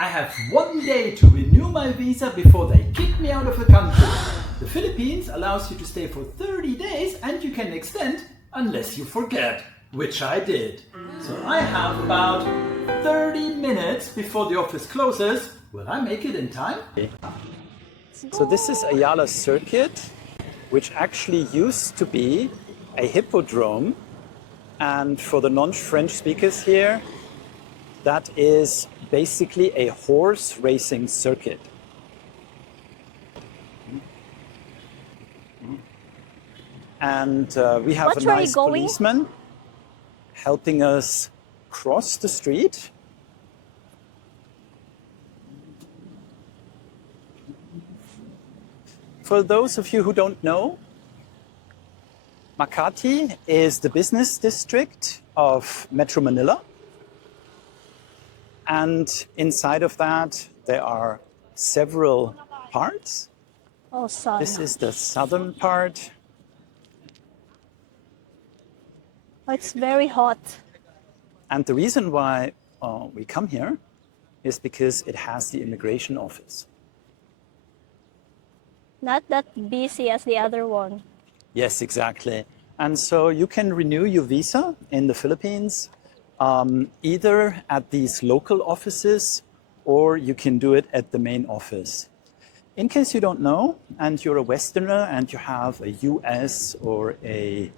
I have 1 day to renew my visa before they kick me out of the country. The Philippines allows you to stay for 30 days and you can extend unless you forget, which I did. So I have about 30 minutes before the office closes. Will I make it in time? So this is Ayala Circuit, which actually used to be a hippodrome. And for the non-French speakers here, that is basically a horse racing circuit. And we have a nice policeman helping us cross the street. For those of you who don't know, Makati is the business district of Metro Manila. And inside of that, there are several parts. Oh, sun. This is the southern part. It's very hot. And the reason why we come here is because it has the immigration office. Not that busy as the other one. Yes, exactly. And so you can renew your visa in the Philippines either at these local offices or you can do it at the main office. In case you don't know and you're a Westerner and you have a US or a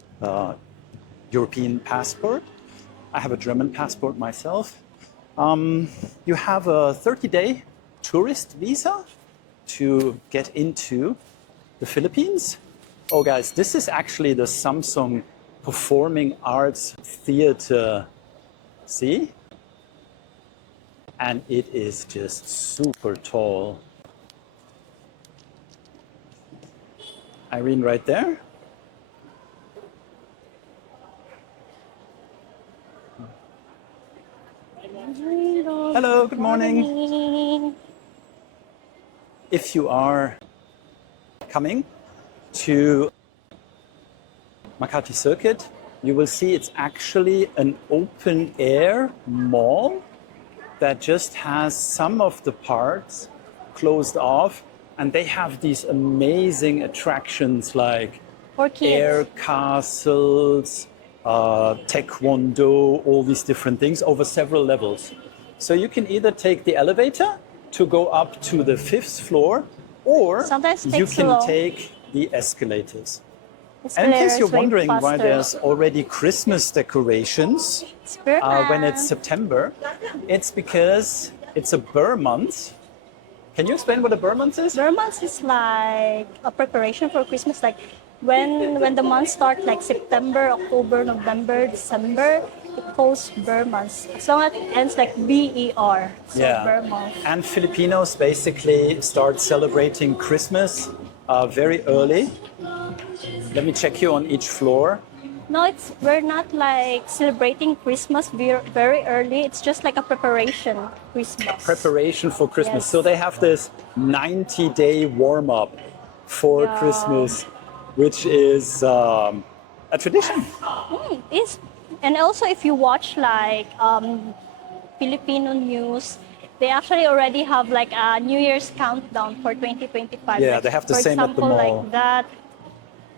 European passport, I have a German passport myself, you have a 30-day tourist visa to get into the Philippines. Oh guys, this is actually the Samsung Performing Arts Theater. See? And it is just super tall. Irene right there. Hello, good morning. If you are coming to Makati Circuit, you will see it's actually an open air mall that just has some of the parts closed off, and they have these amazing attractions like air castles, taekwondo, all these different things over several levels. So you can either take the elevator to go up to the 5th floor, or you can take the escalators. And in case you're wondering why there's already Christmas decorations when it's September, it's because it's a Burr month. Can you explain what a Burr month is? Burr month is like a preparation for Christmas. Like when the months start, like September, October, November, December, it calls Burr months. As long as it ends like BER, so yeah. Burr month. And Filipinos basically start celebrating Christmas very early. Let me check you on each floor. No, we're not like celebrating Christmas very early. It's just like a preparation Christmas. Preparation for Christmas. Yes. So they have this 90-day warm-up for Christmas, which is a tradition. It is. And also if you watch like Filipino news, they actually already have like a New Year's countdown for 2025. Yeah, like, they have the for same example, at the mall. like that.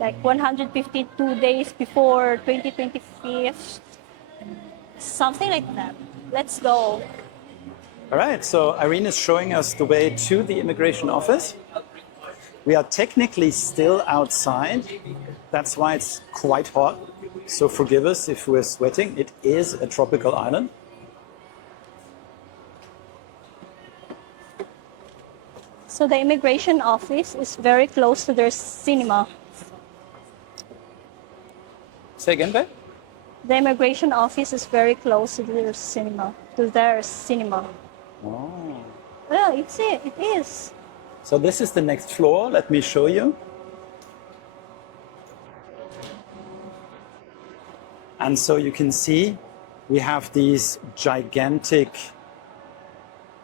Like 152 days before 2025, something like that. Let's go. All right, so Irene is showing us the way to the immigration office. We are technically still outside. That's why it's quite hot. So forgive us if we're sweating. It is a tropical island. So the immigration office is very close to their cinema. Say again, babe? The immigration office is very close to their cinema. Oh. Well, it's it. It is. So this is the next floor. Let me show you. And so you can see we have these gigantic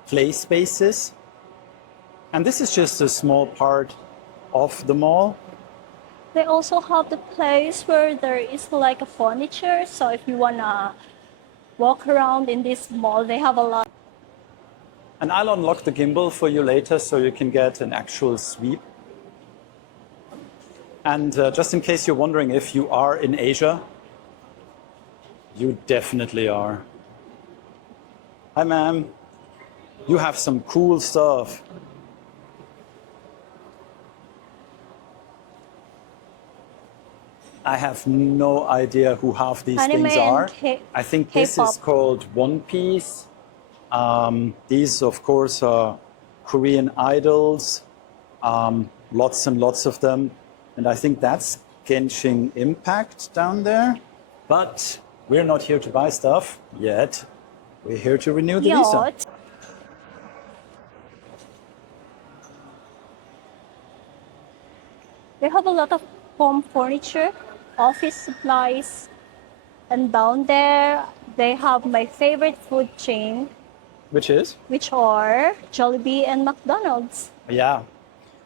play spaces. And this is just a small part of the mall. They also have the place where there is like a furniture. So if you wanna walk around in this mall, they have a lot. And I'll unlock the gimbal for you later so you can get an actual sweep. And just in case you're wondering if you are in Asia, you definitely are. Hi, ma'am. You have some cool stuff. I have no idea who half these Anime things and are. I think this K-pop. is called One Piece. These, of course, are Korean idols. Lots and lots of them. And I think that's Genshin Impact down there. But we're not here to buy stuff yet. We're here to renew the visa. Yacht. They have a lot of home furniture, office supplies, and down there they have my favorite food chain, Which is? which are Jollibee and McDonald's. Yeah.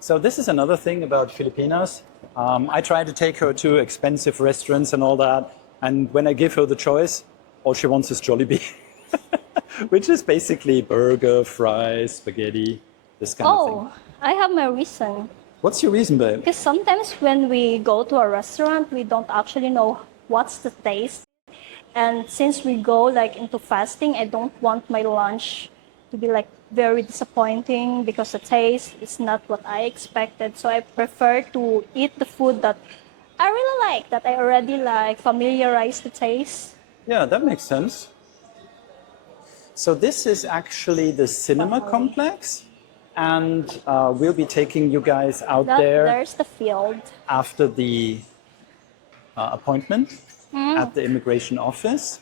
So this is another thing about Filipinos. I try to take her to expensive restaurants and all that. And when I give her the choice, all she wants is Jollibee, which is basically burger, fries, spaghetti, this kind of thing. Oh, I have my reason. What's your reason, babe? Because sometimes when we go to a restaurant, we don't actually know what's the taste. And since we go like into fasting, I don't want my lunch to be like very disappointing because the taste is not what I expected. So I prefer to eat the food that I really like, that I already like, familiarize the taste. Yeah, that makes sense. So this is actually the cinema complex. And we'll be taking you guys out there There's the field. after the appointment at the immigration office.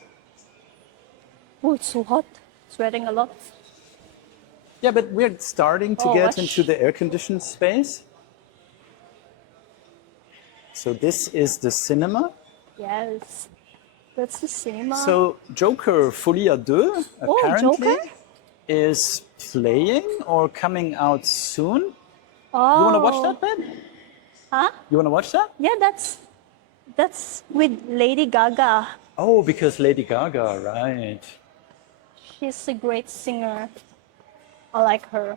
Oh, it's so hot. Sweating a lot. Yeah, but we're starting to Oh, get gosh. into the air-conditioned space. So this is the cinema. Yes. That's the cinema. So Joker Folie à Deux apparently Joker? is playing or coming out soon. Oh. You want to watch that, babe? Huh? You want to watch that? Yeah, that's with Lady Gaga. Oh, because Lady Gaga, right. She's a great singer. I like her.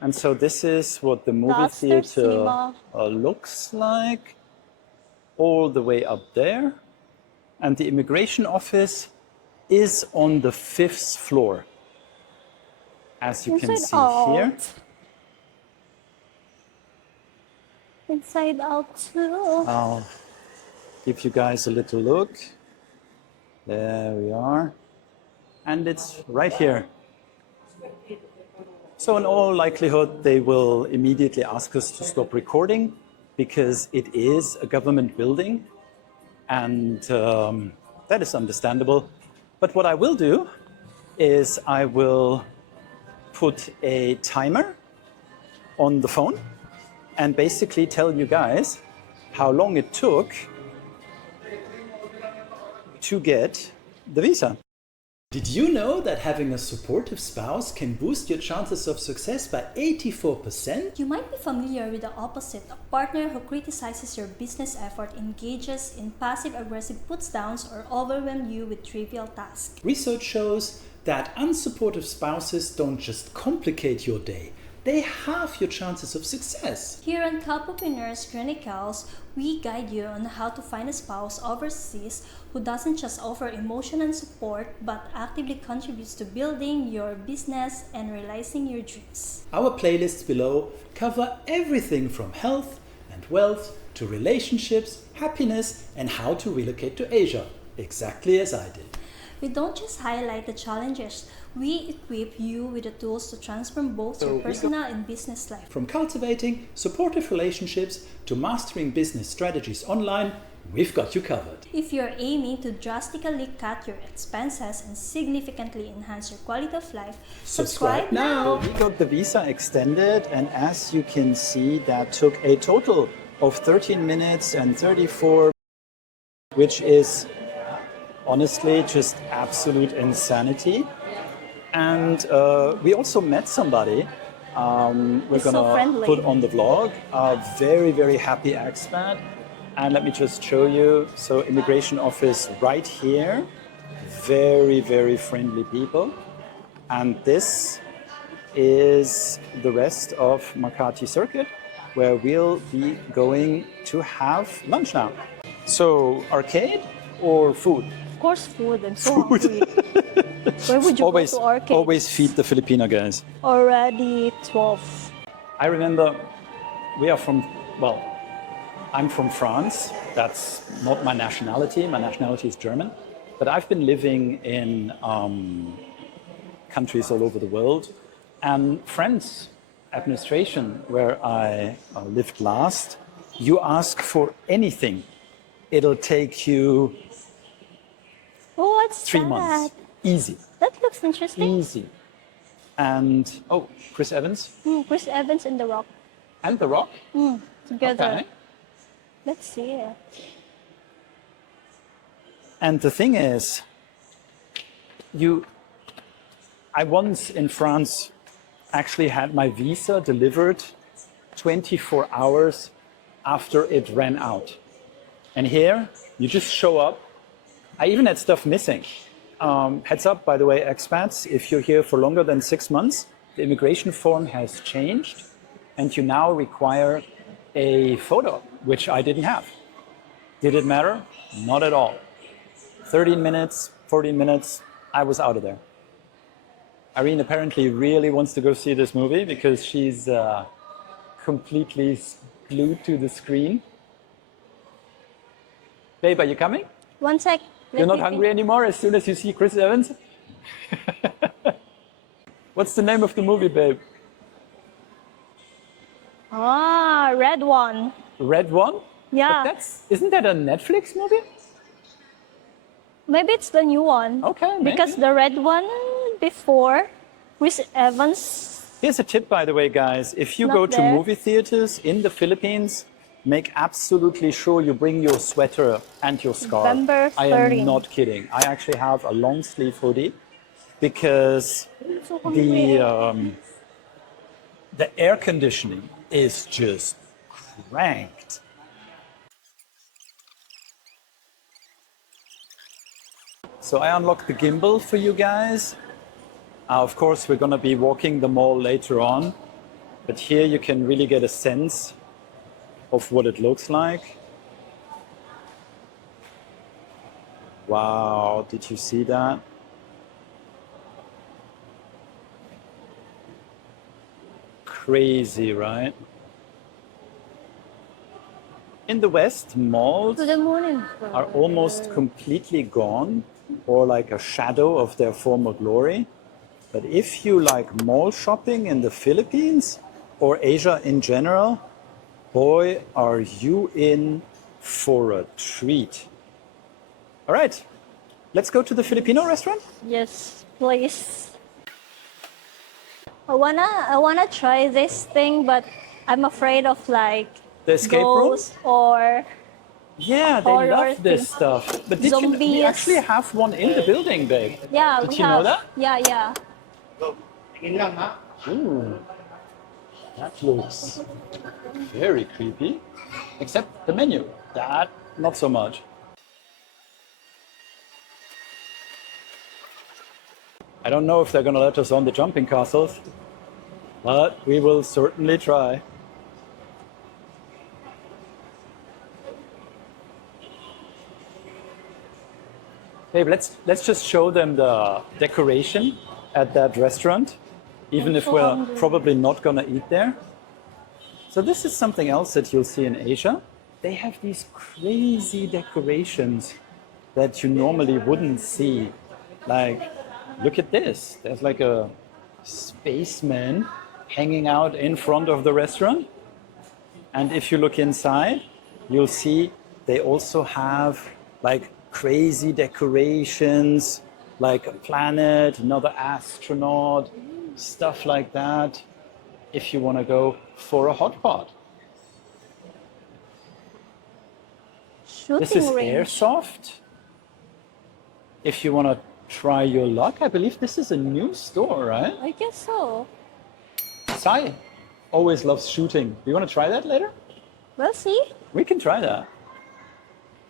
And so this is what the movie That's their theater cinema. looks like, all the way up there. And the immigration office is on the 5th floor, as you can Inside see Out. here. Inside Out too. I'll give you guys a little look. There we are. And it's right here. So in all likelihood, they will immediately ask us to stop recording because it is a government building, and that is understandable. But what I will do is I will put a timer on the phone and basically tell you guys how long it took to get the visa. Did you know that having a supportive spouse can boost your chances of success by 84%? You might be familiar with the opposite, a partner who criticizes your business effort, engages in passive-aggressive puts-downs, or overwhelms you with trivial tasks. Research shows that unsupportive spouses don't just complicate your day, they halve your chances of success. Here on Couplepreneurs Chronicles, we guide you on how to find a spouse overseas who doesn't just offer emotional support but actively contributes to building your business and realizing your dreams. Our playlists below cover everything from health and wealth to relationships, happiness, and how to relocate to Asia, exactly as I did. We don't just highlight the challenges, we equip you with the tools to transform both your personal and business life. From cultivating supportive relationships to mastering business strategies online, we've got you covered. If you're aiming to drastically cut your expenses and significantly enhance your quality of life, subscribe now! We got the visa extended, and as you can see, that took a total of 13 minutes and 34, which is honestly just absolute insanity. And we also met somebody we're gonna put on the vlog, a very, very happy expat. And let me just show you. So immigration office right here. Very, very friendly people. And this is the rest of Makati Circuit, where we'll be going to have lunch now. So, arcade or food? Of course, food. I'm so hungry. Where would you Always, go to arcade? always feed the Filipino guys. Already 12. I remember we are from, well, I'm from France. That's not my nationality. My nationality is German. But I've been living in countries all over the world. And France administration, where I lived last, you ask for anything, it'll take you What's 3 that? months. Easy. That looks interesting. Easy. And, oh, Chris Evans. Chris Evans and The Rock. And The Rock. Together. Okay. Let's see it. And the thing is, I once in France actually had my visa delivered 24 hours after it ran out. And here, you just show up. I even had stuff missing. Heads up, by the way, expats, if you're here for longer than 6 months, the immigration form has changed and you now require a photo, which I didn't have. Did it matter? Not at all. 13 minutes, 14 minutes, I was out of there. Irene apparently really wants to go see this movie because she's completely glued to the screen. Babe, are you coming? One sec. You're not hungry anymore as soon as you see Chris Evans? What's the name of the movie, babe? Red One. Red One? Yeah. But isn't that a Netflix movie? Maybe it's the new one. Okay, maybe. Because the red one before, Chris Evans. Here's a tip, by the way, guys. If you Not go to there. movie theaters in the Philippines, make absolutely sure you bring your sweater and your scarf. November I 13. am not kidding. I actually have a long sleeve hoodie because So hungry. the air conditioning is just cranked. So I unlocked the gimbal for you guys. Of course, we're going to be walking the mall later on, but here you can really get a sense of what it looks like. Wow, did you see that? Crazy, right? In the West, malls To the moon and are almost completely gone, or like a shadow of their former glory. But if you like mall shopping in the Philippines or Asia in general, boy, are you in for a treat. All right, let's go to the Filipino restaurant. Yes, please. I wanna try this thing, but I'm afraid of like The escape room? ghosts or Yeah, they Horror love this thing. stuff. But we Zombies. actually have one in the building, babe. yeah. Did we you know have. that? Yeah. Ooh, that looks very creepy. Except the menu, that not so much. I don't know if they're gonna let us on the jumping castles, but we will certainly try. Babe, let's just show them the decoration at that restaurant, even I'm if so we're hungry. probably not gonna eat there. So this is something else that you'll see in Asia. They have these crazy decorations that you normally wouldn't see. Like, look at this. There's like a spaceman hanging out in front of the restaurant. And if you look inside, you'll see they also have like crazy decorations, like a planet, another astronaut, stuff like that, if you want to go for a hot pot. Shooting This is range. Airsoft. If you want to try your luck, I believe this is a new store, right? I guess so. Sai always loves shooting. Do you want to try that later? We'll see. We can try that.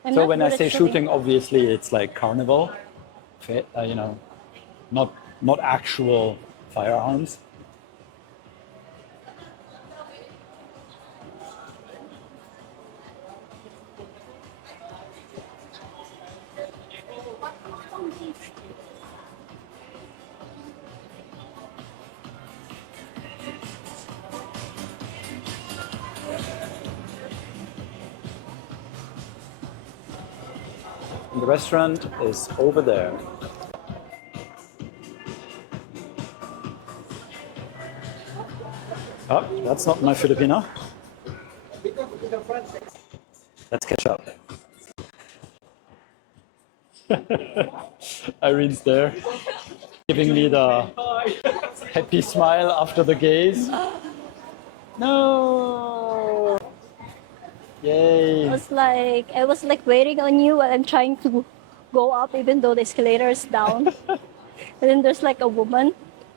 I'm So not when I good at say shooting, obviously it's like carnival. you know, not actual firearms. And the restaurant is over there. Oh, that's not my Filipino. Let's catch up. Irene's there, giving me the happy smile after the gaze. No! Yay! I was like waiting on you while I'm trying to go up, even though the escalator is down. And then there's like a woman.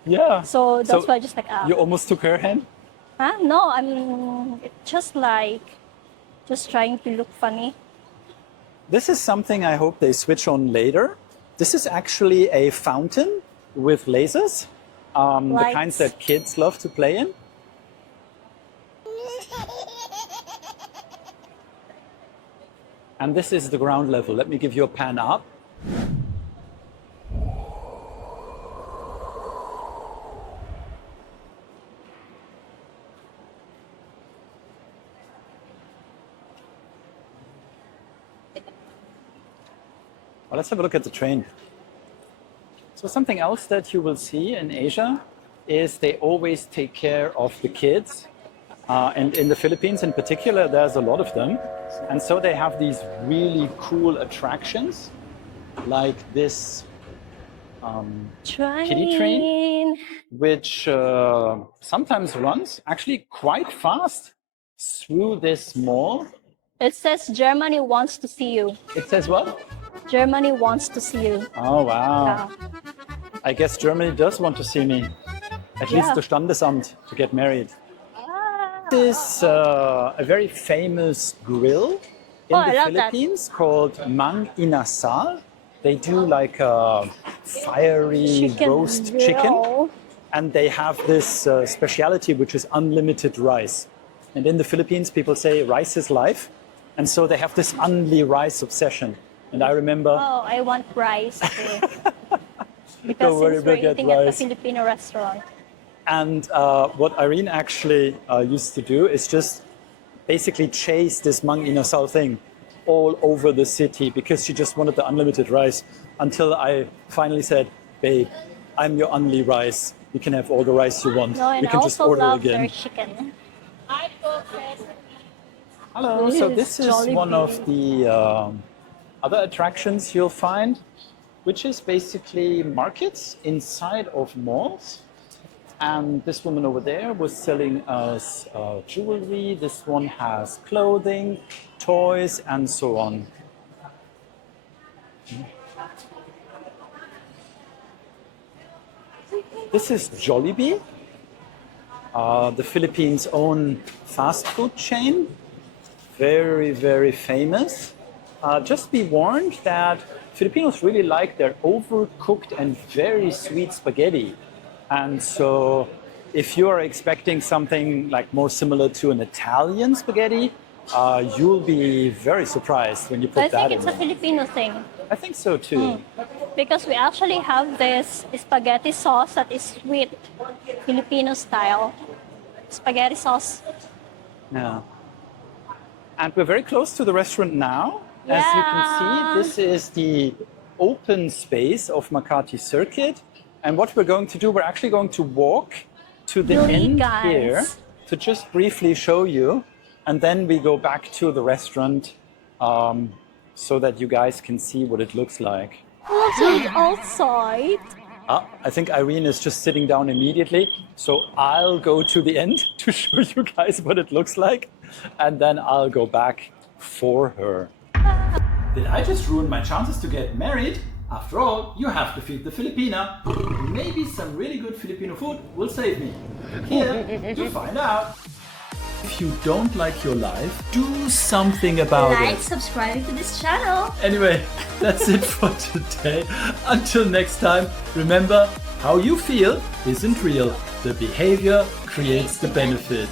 Yeah. So that's why I just like You almost took her hand? Huh? No, I'm just trying to look funny. This is something I hope they switch on later. This is actually a fountain with lasers, the kinds that kids love to play in. And this is the ground level. Let me give you a pan up. Well, let's have a look at the train. So something else that you will see in Asia is they always take care of the kids. And in the Philippines in particular, there's a lot of them. And so they have these really cool attractions, like this kiddie train, which sometimes runs actually quite fast through this mall. It says Germany wants to see you. It says what? Germany wants to see you. Oh, wow. Yeah. I guess Germany does want to see me. At least the Standesamt to get married. This is a very famous grill in the Philippines called Mang Inasal. They do like a fiery roast chicken. And they have this speciality, which is unlimited rice. And in the Philippines, people say rice is life. And so they have this only rice obsession. And I remember... Oh, I want rice too. Because since we're eating at a Filipino restaurant. And what Irene actually used to do is just basically chase this Mang Inasal thing all over the city because she just wanted the unlimited rice until I finally said, babe, I'm your only rice. You can have all the rice you want. No, and you can I just also order love again. their chicken. Hello. So this is one of the other attractions you'll find, which is basically markets inside of malls. And this woman over there was selling us jewelry. This one has clothing, toys, and so on. This is Jollibee, the Philippines' own fast food chain. Very, very famous. Just be warned that Filipinos really like their overcooked and very sweet spaghetti. And so if you are expecting something like more similar to an Italian spaghetti, you'll be very surprised when you put that in. I think it's a Filipino thing. I think so too. Because we actually have this spaghetti sauce that is sweet, Filipino-style spaghetti sauce. Yeah. And we're very close to the restaurant now. As you can see, this is the open space of Makati Circuit. And what we're going to do, we're actually going to walk to the end here to just briefly show you. And then we go back to the restaurant so that you guys can see what it looks like. What's outside? I think Irene is just sitting down immediately. So I'll go to the end to show you guys what it looks like. And then I'll go back for her. Did I just ruin my chances to get married? After all, you have to feed the Filipina. Maybe some really good Filipino food will save me. Here to find out. if you don't like your life, do something about Like it. subscribing to this channel. Anyway, that's it for today. Until next time, remember, how you feel isn't real. The behavior creates the benefit.